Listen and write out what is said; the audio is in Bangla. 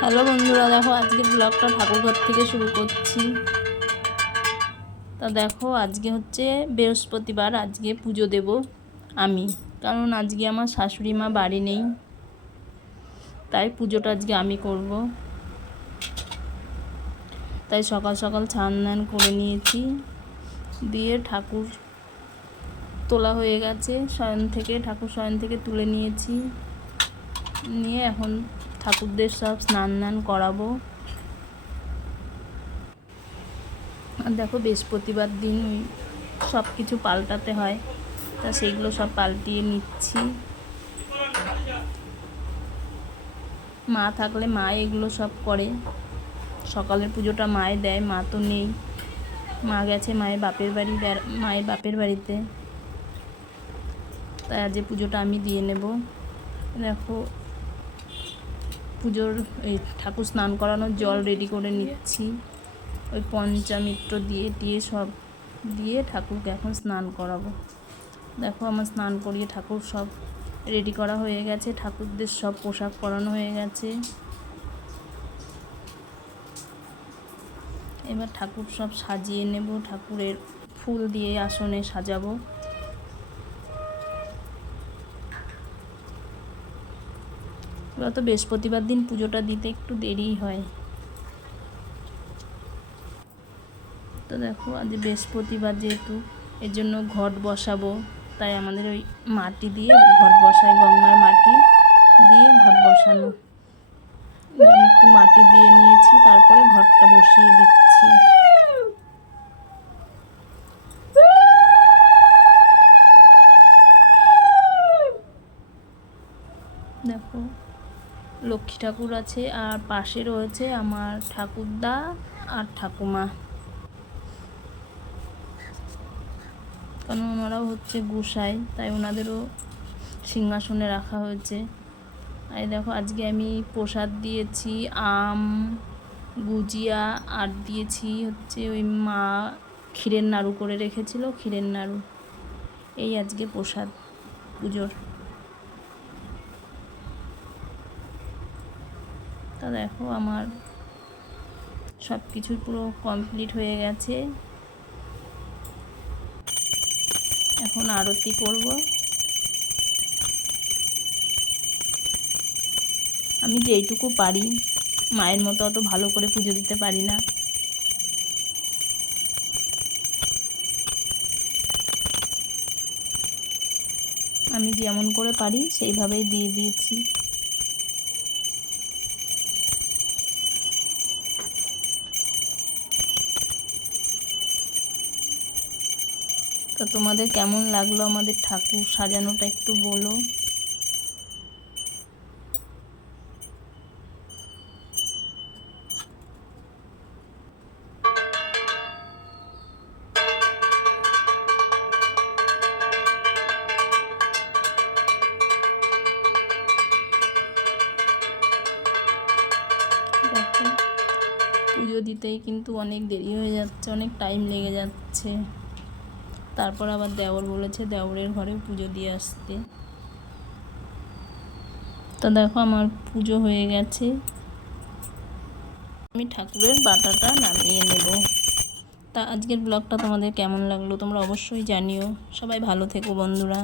হ্যালো বন্ধুরা, দেখো আজকের ব্লগটা ঠাকুরঘর থেকে শুরু করছি। তা দেখো আজকে হচ্ছে বৃহস্পতিবার, আজকে পুজো দেব আমি, কারণ আজকে আমার শাশুড়ি মা বাড়ি নেই, তাই পুজোটা আজকে আমি করব। তাই সকাল সকাল স্নান করে নিয়েছি, দিয়ে ঠাকুর তোলা হয়ে গেছে ঠাকুর শয়ন থেকে তুলে নিয়েছি, নিয়ে এখন ঠাকুরদের সব স্নান করাবো। আর দেখো বৃহস্পতিবার দিন সব কিছু পাল্টাতে হয়, তা সেইগুলো সব পাল্টিয়ে নিচ্ছি। মা থাকলে মা এগুলো সব করে, সকালের পুজোটা মায়ে দেয়, মা তো নেই, মা গেছে মায়ের বাপের বাড়িতে, তাই আজ পুজোটা আমি দিয়ে নেব। দেখো পুজোর এই ঠাকুর স্নান করানোর জল রেডি করে নিচ্ছি, ওই পঞ্চামৃত দিয়ে সব দিয়ে ঠাকুরকে এখন স্নান করাবো। দেখো আমার স্নান করিয়ে ঠাকুর সব রেডি করা হয়ে গেছে, ঠাকুরদের সব পোশাক পরানো হয়ে গেছে। এবার ঠাকুর সব সাজিয়ে নেব, ঠাকুরের ফুল দিয়ে আসনে সাজাবো। এবার তো বৃহস্পতিবার দিন পুজোটা দিতে একটু দেরি হয়, তো দেখো আজ বৃহস্পতিবার যেহেতু এর জন্য ঘট বসাবো, তাই আমাদের ওই মাটি দিয়ে ঘট বসাই, গঙ্গার মাটি দিয়ে ঘট বসানো। আমি একটু মাটি দিয়ে নিয়েছি, তারপরে ঘরটা বসিয়ে দিচ্ছি। দেখো লক্ষ্মী ঠাকুর আছে, আর পাশে রয়েছে আমার ঠাকুরদা আর ঠাকুমা, কারণ ওনারাও হচ্ছে গোসাই, তাই ওনাদেরও সিংহাসনে রাখা হয়েছে। আর দেখো আজকে আমি প্রসাদ দিয়েছি আম, গুজিয়া, আর দিয়েছি হচ্ছে ওই মা ক্ষীরের নাড়ু করে রেখেছিল, ক্ষীরের নাড়ু, এই আজকে প্রসাদ পুজোর। তা দেখো আমার সব কিছু পুরো কমপ্লিট হয়ে গেছে, এখন আরতি করব। আমি যেইটুকু পারি, মায়ের মতো অত ভালো করে পুজো দিতে পারি না, আমি যেমন করে পারি সেইভাবেই দিয়ে দিয়েছি। তো তোমাদের কেমন লাগলো আমাদের ঠাকুর সাজানোটা একটু বলো। দেখো পুজো দিতেই কিন্তু অনেক দেরি হয়ে যাচ্ছে, অনেক টাইম লেগে যাচ্ছে। তারপর আবার দেওর বলেছে দেওরের ঘরে পুজো দিয়ে আসতে। তো দেখো আমার পুজো হয়ে গেছে, আমি ঠাকুরের বাটাটা নামিয়ে নেব। তা আজকের ব্লগটা তোমাদের কেমন লাগলো তোমরা অবশ্যই জানিও। সবাই ভালো থেকো বন্ধুরা।